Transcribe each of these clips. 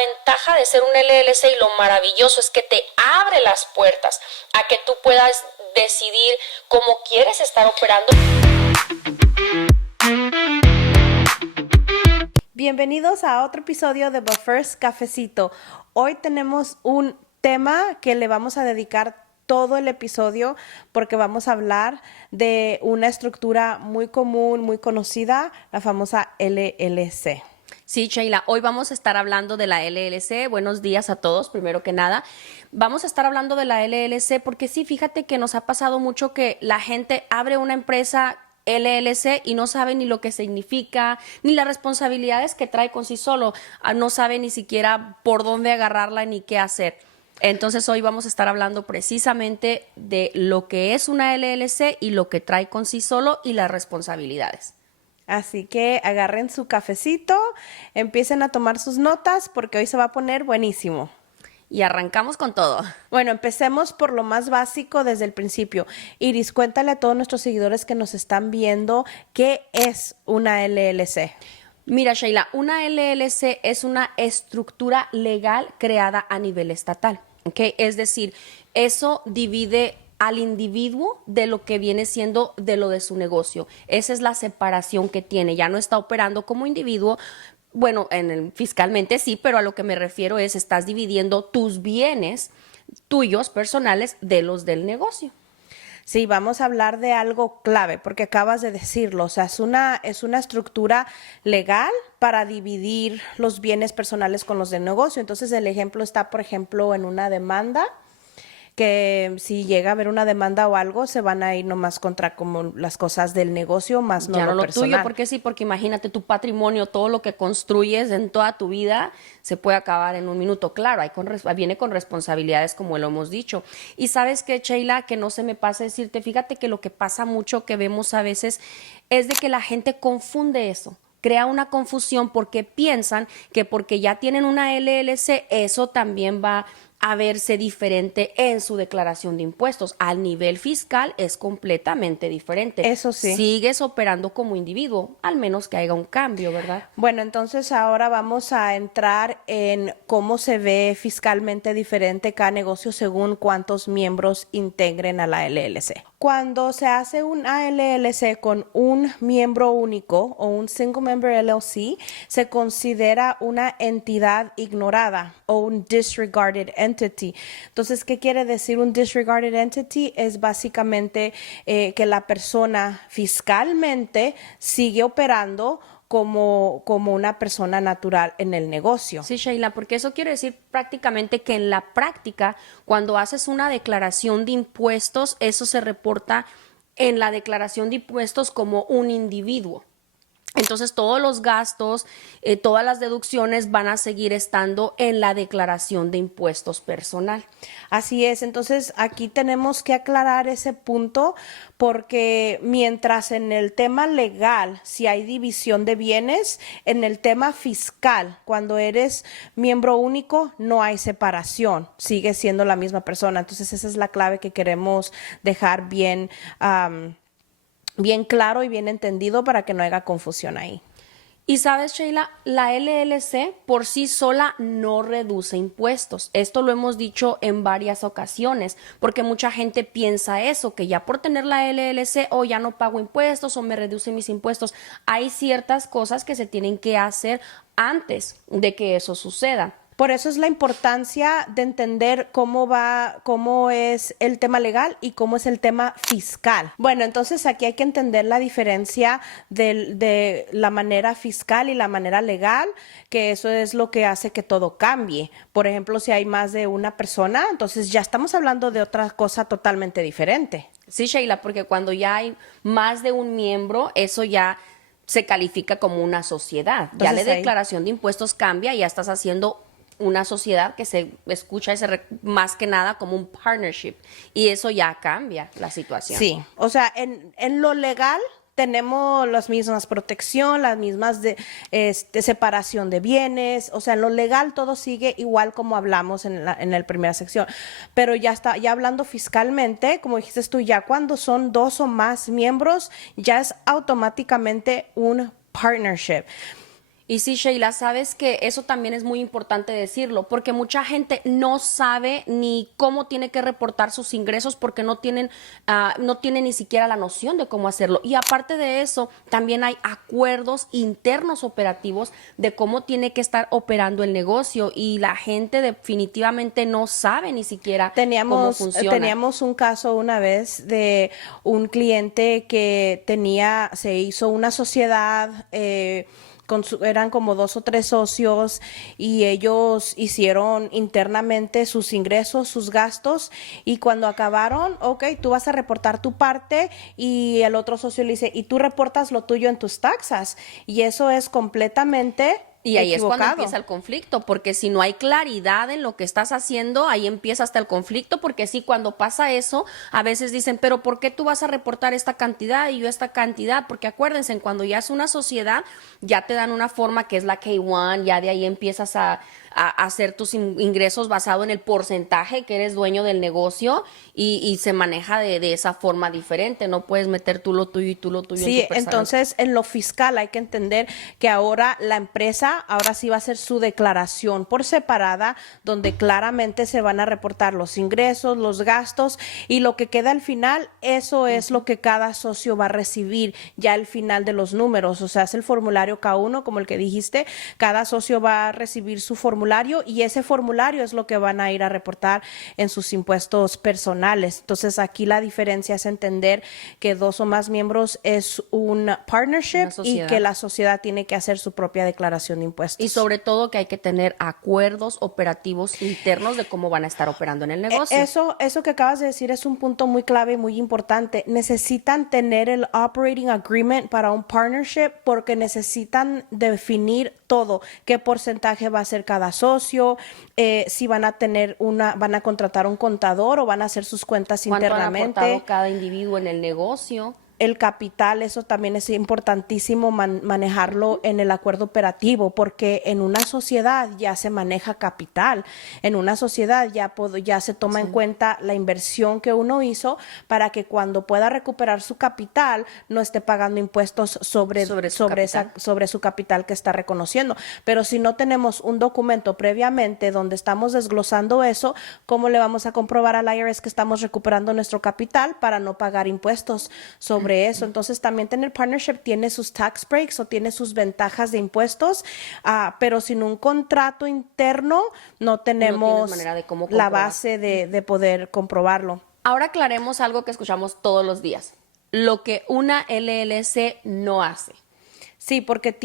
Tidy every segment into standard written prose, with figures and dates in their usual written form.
ventaja de ser un LLC y lo maravilloso es que te abre las puertas a que tú puedas decidir cómo quieres estar operando. Bienvenidos a otro episodio de The First Cafecito. Hoy tenemos un tema que le vamos a dedicar todo el episodio porque vamos a hablar de una estructura muy común, muy conocida, la famosa LLC. Sí, Sheila, hoy vamos a estar hablando de la LLC. Buenos días a todos, primero que nada. Vamos a estar hablando de la LLC porque sí, fíjate que nos ha pasado mucho que la gente abre una empresa LLC y no sabe ni lo que significa, ni las responsabilidades que trae con sí solo. No sabe ni siquiera por dónde agarrarla ni qué hacer. Entonces hoy vamos a estar hablando precisamente de lo que es una LLC y lo que trae con sí solo y las responsabilidades. Así que agarren su cafecito, empiecen a tomar sus notas porque hoy se va a poner buenísimo. Y arrancamos con todo. Bueno, empecemos por lo más básico desde el principio. Iris, cuéntale a todos nuestros seguidores que nos están viendo qué es una LLC. Mira, Sheila, una LLC es una estructura legal creada a nivel estatal, ¿ok? Es decir, eso divide al individuo de lo que viene siendo de lo de su negocio. Esa es la separación que tiene. Ya no está operando como individuo. Bueno, fiscalmente sí, pero a lo que me refiero es estás dividiendo tus bienes tuyos personales de los del negocio. Sí, vamos a hablar de algo clave, porque acabas de decirlo, o sea, es una estructura legal para dividir los bienes personales con los del negocio. Entonces, el ejemplo está, por ejemplo, en una demanda, que si llega a haber una demanda o algo, se van a ir nomás contra como las cosas del negocio, más no Ya no lo lo personal. tuyo, porque sí, porque imagínate tu patrimonio, todo lo que construyes en toda tu vida se puede acabar en un minuto. Claro, viene con responsabilidades como lo hemos dicho. Y sabes qué, Sheila, que no se me pase decirte, fíjate que lo que pasa mucho que vemos a veces es de que la gente confunde eso. Crea una confusión porque piensan que porque ya tienen una LLC, eso también va a verse diferente en su declaración de impuestos. Al nivel fiscal es completamente diferente. Eso sí. Sigues operando como individuo, al menos que haya un cambio, ¿verdad? Bueno, entonces ahora vamos a entrar en cómo se ve fiscalmente diferente cada negocio según cuántos miembros integren a la LLC. Cuando se hace una LLC con un miembro único o un single member LLC, se considera una entidad ignorada o un disregarded entity. Entonces, ¿qué quiere decir un disregarded entity? Es básicamente que la persona fiscalmente sigue operando como una persona natural en el negocio. Sí, Sheila, porque eso quiere decir prácticamente que en la práctica, cuando haces una declaración de impuestos, eso se reporta en la declaración de impuestos como un individuo. Entonces, todos los gastos, todas las deducciones van a seguir estando en la declaración de impuestos personal. Así es, entonces aquí tenemos que aclarar ese punto porque mientras en el tema legal, si hay división de bienes, en el tema fiscal, cuando eres miembro único, no hay separación, sigue siendo la misma persona. Entonces, esa es la clave que queremos dejar bien claro y bien entendido para que no haya confusión ahí. Y sabes, Sheila, la LLC por sí sola no reduce impuestos. Esto lo hemos dicho en varias ocasiones, porque mucha gente piensa eso, que ya por tener la LLC o ya no pago impuestos o me reducen mis impuestos. Hay ciertas cosas que se tienen que hacer antes de que eso suceda. Por eso es la importancia de entender cómo es el tema legal y cómo es el tema fiscal. Bueno, entonces aquí hay que entender la diferencia de la manera fiscal y la manera legal, que eso es lo que hace que todo cambie. Por ejemplo, si hay más de una persona, entonces ya estamos hablando de otra cosa totalmente diferente. Sí, Sheila, porque cuando ya hay más de un miembro, eso ya se califica como una sociedad. Ya la declaración de impuestos cambia y ya estás haciendo una sociedad que se escucha más que nada como un partnership y eso ya cambia la situación. Sí, o sea, en lo legal tenemos las mismas protección, las mismas de separación de bienes, o sea, en lo legal todo sigue igual como hablamos en la primera sección, pero ya hablando fiscalmente, como dijiste tú, ya cuando son 2 o más miembros, ya es automáticamente un partnership. Y sí, Sheila, sabes que eso también es muy importante decirlo, porque mucha gente no sabe ni cómo tiene que reportar sus ingresos porque no tienen ni siquiera la noción de cómo hacerlo. Y aparte de eso, también hay acuerdos internos operativos de cómo tiene que estar operando el negocio y la gente definitivamente no sabe ni siquiera cómo funciona. Teníamos un caso una vez de un cliente que se hizo una sociedad, eran como 2 o 3 socios y ellos hicieron internamente sus ingresos, sus gastos y cuando acabaron, ok, tú vas a reportar tu parte y el otro socio le dice, y tú reportas lo tuyo en tus taxas y eso es completamente Y ahí es cuando equivocado. empieza el conflicto, porque si no hay claridad en lo que estás haciendo, ahí empieza hasta el conflicto, porque sí, cuando pasa eso, a veces dicen, pero ¿por qué tú vas a reportar esta cantidad y yo esta cantidad? Porque acuérdense, cuando ya es una sociedad, ya te dan una forma que es la K1, ya de ahí empiezas a hacer tus ingresos basado en el porcentaje que eres dueño del negocio y se maneja de esa forma diferente, no puedes meter tú lo tuyo y tú lo tuyo Sí, en tu personal. entonces en lo fiscal hay que entender que ahora la empresa, ahora sí va a hacer su declaración por separada, donde claramente se van a reportar los ingresos, los gastos y lo que queda al final, eso es lo que cada socio va a recibir ya al final de los números. O sea, es el formulario K1, como el que dijiste, cada socio va a recibir su formulario y ese formulario es lo que van a ir a reportar en sus impuestos personales. Entonces aquí la diferencia es entender que 2 o más miembros es un partnership y que la sociedad tiene que hacer su propia declaración de impuestos. Y sobre todo que hay que tener acuerdos operativos internos de cómo van a estar operando en el negocio. Eso que acabas de decir es un punto muy clave y muy importante. Necesitan tener el operating agreement para un partnership porque necesitan definir todo, qué porcentaje va a ser cada socio, si van a contratar un contador o van a hacer sus cuentas ¿Cuánto internamente. han aportado cada individuo en el negocio? El capital, eso también es importantísimo manejarlo en el acuerdo operativo, porque en una sociedad ya se maneja capital, en una sociedad ya se toma en cuenta la inversión que uno hizo para que cuando pueda recuperar su capital no esté pagando impuestos sobre su capital que está reconociendo. Pero si no tenemos un documento previamente donde estamos desglosando eso, ¿cómo le vamos a comprobar al IRS que estamos recuperando nuestro capital para no pagar impuestos sobre eso? Entonces también tener partnership tiene sus tax breaks o tiene sus ventajas de impuestos, pero sin un contrato interno no tenemos manera de cómo la comprobar. base de poder comprobarlo. Ahora aclaremos algo que escuchamos todos los días. Lo que una LLC no hace. Sí, porque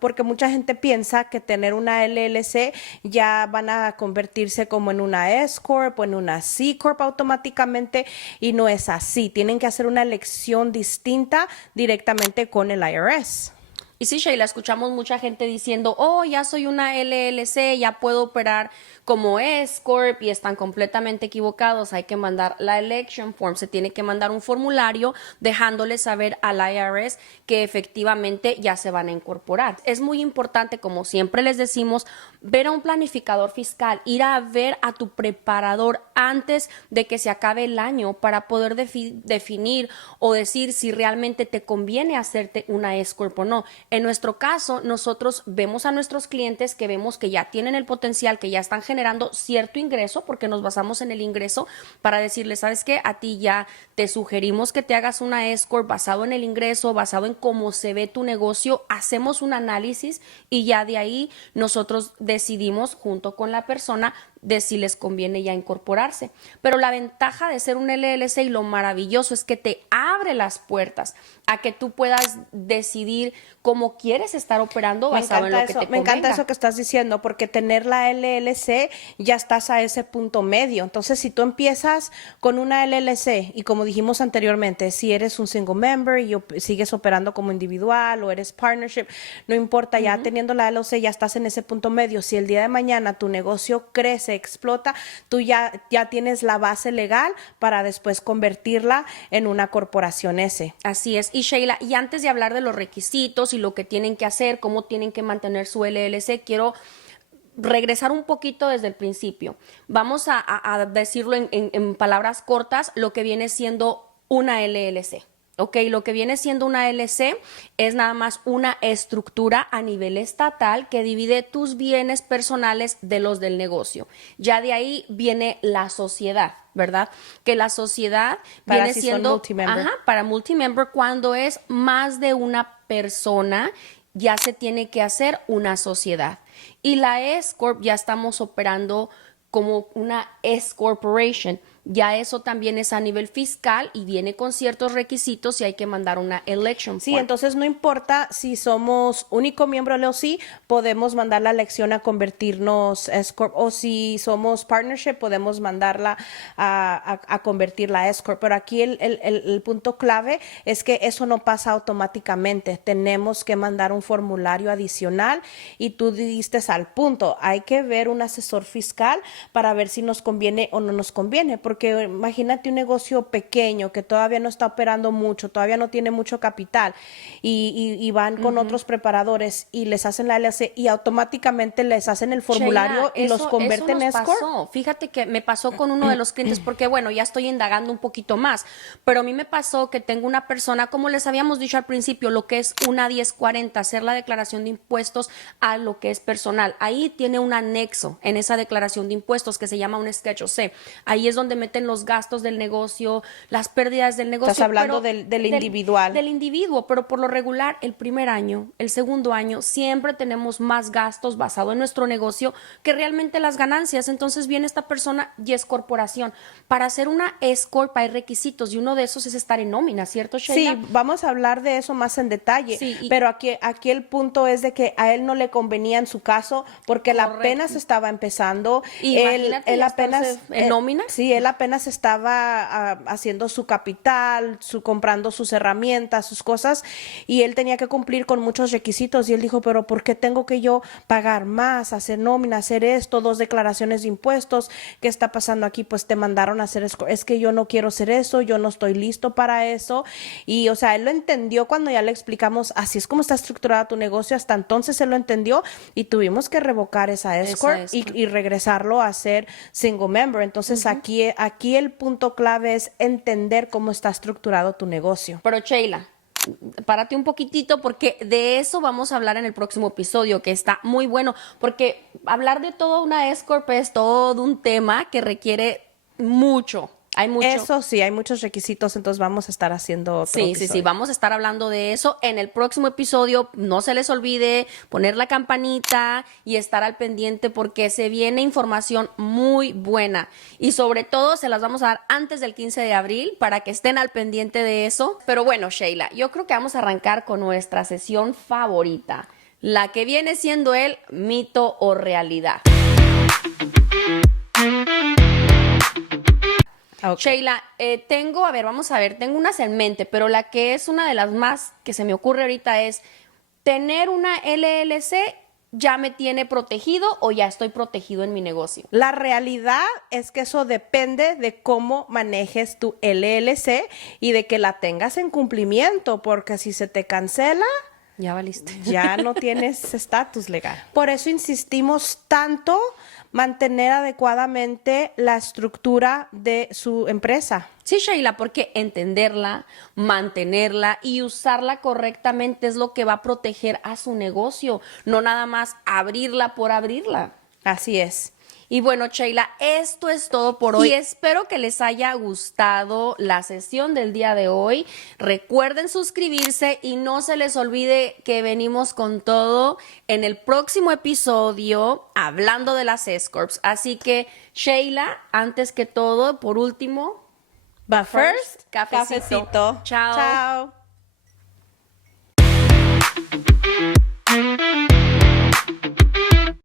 porque mucha gente piensa que tener una LLC ya van a convertirse como en una S Corp o en una C Corp automáticamente y no es así. Tienen que hacer una elección distinta directamente con el IRS. Y sí, Sheila, escuchamos mucha gente diciendo, oh, ya soy una LLC, ya puedo operar como S Corp y están completamente equivocados. Hay que mandar la election form, se tiene que mandar un formulario dejándole saber al IRS que efectivamente ya se van a incorporar. Es muy importante, como siempre les decimos, ver a un planificador fiscal, ir a ver a tu preparador antes de que se acabe el año para poder definir o decir si realmente te conviene hacerte una S Corp o no. En nuestro caso, nosotros vemos a nuestros clientes que vemos que ya tienen el potencial, que ya están generando cierto ingreso, porque nos basamos en el ingreso para decirles, ¿sabes qué? A ti ya te sugerimos que te hagas una S Corp basado en el ingreso, basado en cómo se ve tu negocio, hacemos un análisis y ya de ahí nosotros decidimos junto con la persona de si les conviene ya incorporarse. Pero la ventaja de ser un LLC y lo maravilloso es que te abre las puertas a que tú puedas decidir cómo quieres estar operando basado en lo que te convenga. Me encanta eso que estás diciendo, porque tener la LLC ya estás a ese punto medio. Entonces, si tú empiezas con una LLC y como dijimos anteriormente, si eres un single member y sigues operando como individual o eres partnership, no importa, ya teniendo la LLC ya estás en ese punto medio. Si el día de mañana tu negocio crece, explota, tú ya tienes la base legal para después convertirla en una corporación S. Así es. Y Sheila, y antes de hablar de los requisitos y lo que tienen que hacer, cómo tienen que mantener su LLC, quiero regresar un poquito desde el principio. Vamos a decirlo en palabras cortas, lo que viene siendo una LLC. Ok, lo que viene siendo una LC es nada más una estructura a nivel estatal que divide tus bienes personales de los del negocio. Ya de ahí viene la sociedad, ¿verdad? Que la sociedad Para viene si son siendo multimember. para multimember cuando es más de una persona, ya se tiene que hacer una sociedad. Y la S Corp ya estamos operando como una S Corporation. Ya eso también es a nivel fiscal y viene con ciertos requisitos y hay que mandar una election Sí, form. entonces no importa si somos único miembro LLC, podemos mandar la elección a convertirnos S Corp, o si somos partnership, podemos mandarla a convertirla a S Corp. Pero aquí el punto clave es que eso no pasa automáticamente. Tenemos que mandar un formulario adicional y tú diste al punto. Hay que ver un asesor fiscal para ver si nos conviene o no nos conviene, porque imagínate un negocio pequeño que todavía no está operando mucho, todavía no tiene mucho capital y van con otros preparadores y les hacen la LLC y automáticamente les hacen el formulario Sheila, y los convierten en eso nos S-Corp. pasó. Fíjate que me pasó con uno de los clientes porque, bueno, ya estoy indagando un poquito más, pero a mí me pasó que tengo una persona, como les habíamos dicho al principio, lo que es una 1040, hacer la declaración de impuestos a lo que es personal. Ahí tiene un anexo en esa declaración de impuestos que se llama un Schedule C. Ahí es donde meten los gastos del negocio, las pérdidas del negocio. Estás hablando pero del individual. Del individuo, pero por lo regular, el primer año, el segundo año, siempre tenemos más gastos basado en nuestro negocio que realmente las ganancias. Entonces viene esta persona y es corporación. Para hacer una S Corp hay requisitos y uno de esos es estar en nómina, ¿cierto, Sheila? Sí, vamos a hablar de eso más en detalle, Sí, y- pero aquí el punto es de que a él no le convenía en su caso porque él Correcto. apenas estaba empezando. Imagínate Él ya apenas estarse en nómina. Sí, él apenas estaba haciendo su capital, comprando sus herramientas, sus cosas, y él tenía que cumplir con muchos requisitos y él dijo, pero ¿por qué tengo que yo pagar más, hacer nómina, hacer esto, 2 declaraciones de impuestos? ¿Qué está pasando aquí? Pues te mandaron a hacer es que yo no quiero hacer eso, yo no estoy listo para eso. Y o sea, él lo entendió cuando ya le explicamos, así es como está estructurado tu negocio, hasta entonces él lo entendió y tuvimos que revocar esa S Corp y regresarlo a ser single member. Entonces aquí el punto clave es entender cómo está estructurado tu negocio. Pero Sheila, párate un poquitito porque de eso vamos a hablar en el próximo episodio, que está muy bueno, porque hablar de toda una S Corp es todo un tema que requiere mucho. Hay mucho. Eso sí, hay muchos requisitos, entonces vamos a estar haciendo otro Sí, episodio. vamos a estar hablando de eso en el próximo episodio. No se les olvide poner la campanita y estar al pendiente porque se viene información muy buena y sobre todo se las vamos a dar antes del 15 de abril para que estén al pendiente de eso. Pero bueno, Sheila, yo creo que vamos a arrancar con nuestra sesión favorita, la que viene siendo el mito o realidad. Okay. Sheila, tengo unas en mente, pero la que es una de las más que se me ocurre ahorita es, ¿tener una LLC ya me tiene protegido o ya estoy protegido en mi negocio? La realidad es que eso depende de cómo manejes tu LLC y de que la tengas en cumplimiento, porque si se te cancela, Ya valiste. ya no tienes estatus legal. Por eso insistimos tanto mantener adecuadamente la estructura de su empresa. Sí, Sheila, porque entenderla, mantenerla y usarla correctamente es lo que va a proteger a su negocio, no nada más abrirla por abrirla. Así es. Y bueno, Sheila, esto es todo por hoy. Y espero que les haya gustado la sesión del día de hoy. Recuerden suscribirse y no se les olvide que venimos con todo en el próximo episodio hablando de las S-Corps. Así que, Sheila, antes que todo, por último, But first, cafecito. cafecito. Chao. Chao.